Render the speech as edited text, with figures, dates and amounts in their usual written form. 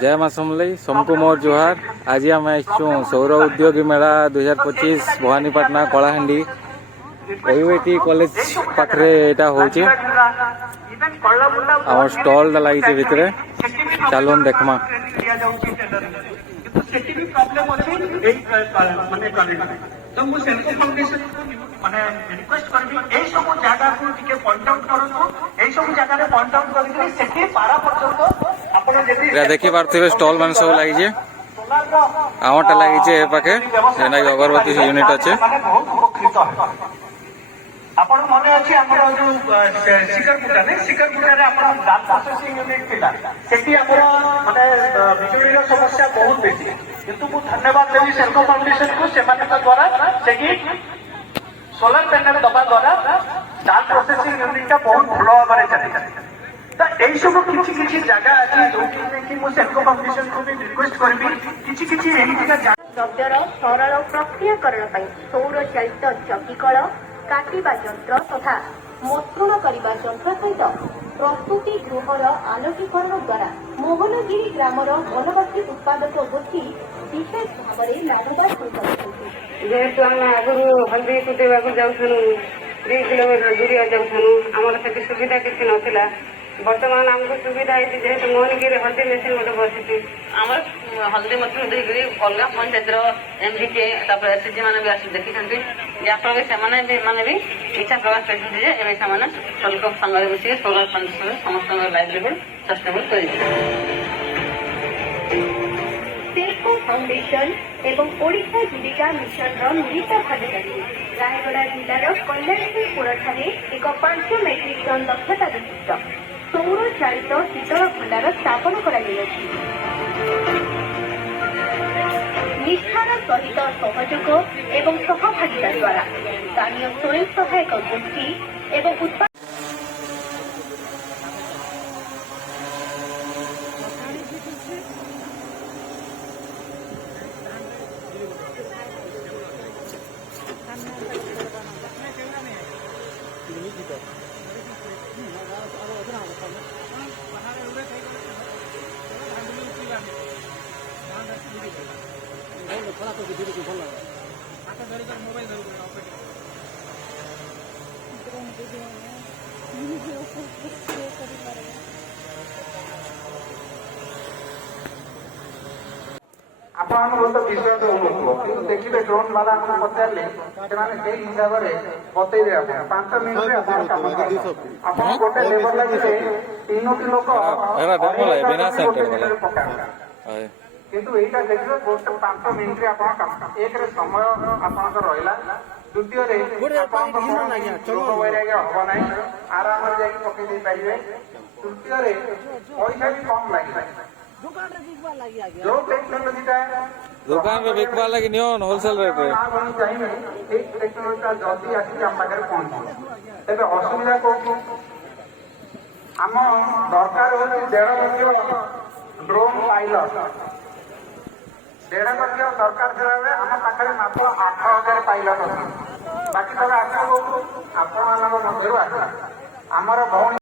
जय माँ समलई समको मोर जोहार। आज आम आसचु सौर उद्योगी मेला 2025 भवानीपाटना कलाहांडी ओयूएटी कॉलेज पाखरे एटा होची। आम स्टॉल लगी भितर चलो देखमा। तो मु सेल्फो फाउंडेशन माने रिक्वेस्ट करबी ए सब जगह को टिके पॉइंट आउट करतो ए सब जगह रे पॉइंट आउट करके सेठी पारा पर्यंत आपण जेती देखि पारथिबे स्टॉल मान सब लागि जे आमटा लागि जे ए पाखे एना अगरबत्ती यूनिट अछि माने बहुत उपकृत आपण मने अछि हमर जो सिकरपुटा ने सिकरपुटा रे आपण डाटा प्रोसेसिंग यूनिट थिला सेठी हमर माने बिजली रो समस्या बहुत बेसी किंतु मु धन्यवाद देवी सेल्फो फाउंडेशन को सेमानक द्वारा सेठी सोलर पैनल दबा द्वारा डाटा प्रोसेसिंग यूनिट का बहुत भलो भाबरे चली त एई सब किछि जगह अछि जो कि मु सेल्फो फाउंडेशन को भी रिक्वेस्ट करबी किछि एही जगह द्रव्यर सरल प्रक्रियाकरण ପାଇଁ सौर चालित चकीकଳ काटिबा यंत्र तथा मसृण करने यंत्र सहित प्रस्तुति गृहर आलोकीकरण द्वारा मोहनगिरी ग्रामर वनवासी उत्पादक गोष्ठी विशेष भाव में लाभवान होती। जेहेतु आम आगुरी हल्दी कुटेवा जाऊँ 3 किलोमीटर दूरिया जाऊँ आमर से सुविधा किसी नाला बर्तमान आमको सुविधा है जेहेतु मोहनगिरी हल्दी मेसीन गोटे बसी आम हल्दी मशीन देकर अलग पंचायत एमडीके एसएचजी मैंने भी आसी देखी जहाँफल से इच्छा प्रकाश करते सल्क संगे मिसिक सोलर पंच समस्त लाइवलीहुड सस्टेनेबल कर सेल्फो फाउंडेशन एवं ओडिशा जीविका मिशन मिलित भागीदारी रायगड़ा जिलार कल्याणपुर एक 5 मेट्रिक टन दक्षता विशिष्ट सौर चालित शीतल भंडार स्थापन कर निष्ठार सहित सहयोग एवं सहभागिता द्वारा स्थानीय स्वयं सहायक गोष्ठी एवं उत्पाद आपको तो विश्वास हो देखिए ड्रोन वाला पचारे से हिसाब से बतईदे 5 मिनट आप गोटे लेबर लगे 3 लोक किंतु यहीटा देखिए गोटे 5 मिनट एक समय आप रहा द्वितीय रोग वैराग्य हम ना आराम से पकई पारे तृतीय पैसा भी कम लगे जो टेक्नोलॉजी दुकान में बिकवा लगी नियोन होलसेल रेट रे चाहिए टेक्नोलॉजी जल्दी आसिक आम पाखे पहुंच तेज असुविधा कौन आम दरकार हो 1.5 लक्ष ड्रोन पाइलट 1.5 लक्ष दरकार थे आम पाखे मात्र 8,000 पाइलट अच्छे बाकी सब आस आपण मध्य आमर भौणी